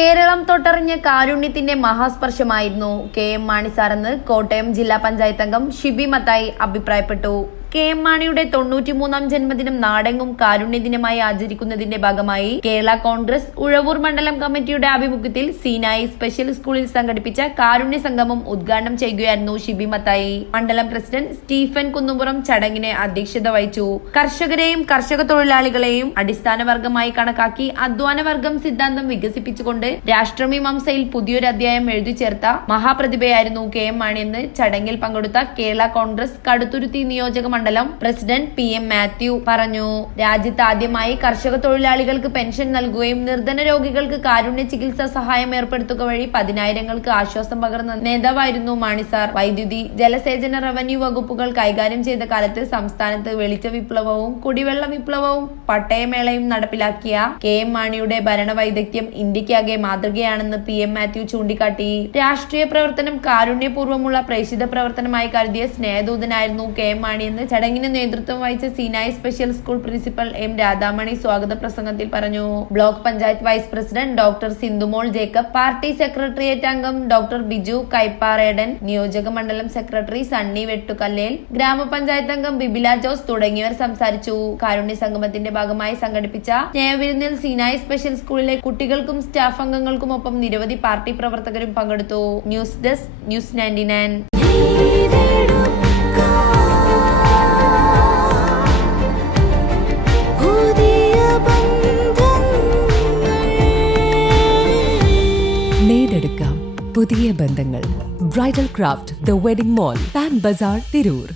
കേരളം തൊട്ടറിഞ്ഞ കാരുണ്യത്തിന്റെ മഹാസ്പർശമായിരുന്നു KM മാണി സാറെന്ന് കോട്ടയം ജില്ലാ പഞ്ചായത്ത് അംഗം ഷിബി മത്തായി അഭിപ്രായപ്പെട്ടു. KM മാണിയുടെ 93-ാം ജന്മദിനം നാടെങ്ങും കാരുണ്യ ദിനമായി ആചരിക്കുന്നതിന്റെ ഭാഗമായി കേരള കോൺഗ്രസ് ഉഴവൂർ മണ്ഡലം കമ്മിറ്റിയുടെ ആഭിമുഖ്യത്തിൽ സീനായി സ്പെഷ്യൽ സ്കൂളിൽ സംഘടിപ്പിച്ച കാരുണ്യ സംഗമം ഉദ്ഘാടനം ചെയ്യുകയായിരുന്നു ഷിബി മത്തായി. മണ്ഡലം പ്രസിഡന്റ് സ്റ്റീഫൻ കുന്നുംപുറം ചടങ്ങിന് അധ്യക്ഷത വഹിച്ചു. കർഷകരെയും കർഷക തൊഴിലാളികളെയും അടിസ്ഥാന വർഗമായി കണക്കാക്കി അധ്വാന വർഗം സിദ്ധാന്തം വികസിപ്പിച്ചുകൊണ്ട് രാഷ്ട്രമീമാംസയിൽ പുതിയൊരു അധ്യായം എഴുതി ചേർത്ത മഹാപ്രതിഭയായിരുന്നു KM മാണിയെന്ന് ചടങ്ങിൽ പങ്കെടുത്ത കേരള കോൺഗ്രസ് കടുത്തുരുത്തി നിയോജക മണ്ഡലം പ്രസിഡന്റ് PM മാത്യു പറഞ്ഞു. രാജ്യത്ത് ആദ്യമായി കർഷക തൊഴിലാളികൾക്ക് പെൻഷൻ നൽകുകയും നിർധന രോഗികൾക്ക് കാരുണ്യ ചികിത്സാ സഹായം ഏർപ്പെടുത്തുക വഴി പതിനായിരങ്ങൾക്ക് ആശ്വാസം പകർന്ന നേതാവായിരുന്നു മാണി സാർ. വൈദ്യുതി, ജലസേചന, റവന്യൂ വകുപ്പുകൾ കൈകാര്യം ചെയ്ത കാലത്ത് സംസ്ഥാനത്ത് വെളിച്ച വിപ്ലവവും കുടിവെള്ള വിപ്ലവവും പട്ടയമേളയും നടപ്പിലാക്കിയ KM മാണിയുടെ ഭരണവൈദഗ്ധ്യം ഇന്ത്യക്കാകെ മാതൃകയാണെന്ന് PM മാത്യു ചൂണ്ടിക്കാട്ടി. രാഷ്ട്രീയ പ്രവർത്തനം കാരുണ്യപൂർവ്വമുള്ള പ്രേഷിത പ്രവർത്തനമായി കരുതിയ സ്നേഹദൂതനായിരുന്നു KM മാണിയെന്ന് ചടങ്ങിന് നേതൃത്വം വഹിച്ച Sinai special school principal M Radhamani സ്വാഗത പ്രസംഗത്തിൽ പറഞ്ഞു. Block panchayat vice president doctor Sindhumol Jacob, party secretariat അംഗം ഡോക്ടർ ബിജു കൈപ്പാറേടൻ, നിയോജക മണ്ഡലം സെക്രട്ടറി സണ്ണി വെട്ടുകല്ലേൽ, ഗ്രാമപഞ്ചായത്ത് അംഗം ബിബില ജോസ് തുടങ്ങിയവർ സംസാരിച്ചു. കാരുണ്യ സംഗമത്തിന്റെ ഭാഗമായി സംഘടിപ്പിച്ച സ്നേഹവിരുന്നിൽ സീനായി സ്പെഷ്യൽ സ്കൂളിലെ കുട്ടികൾക്കും സ്റ്റാഫ് അംഗങ്ങൾക്കുമൊപ്പം നിരവധി പാർട്ടി പ്രവർത്തകരും പങ്കെടുത്തു. News desk news 99. നേടെടുക്കാം പുതിയ ബന്ധങ്ങൾ. Bridal craft, the wedding mall, പാൻ ബസാർ, തിരൂർ.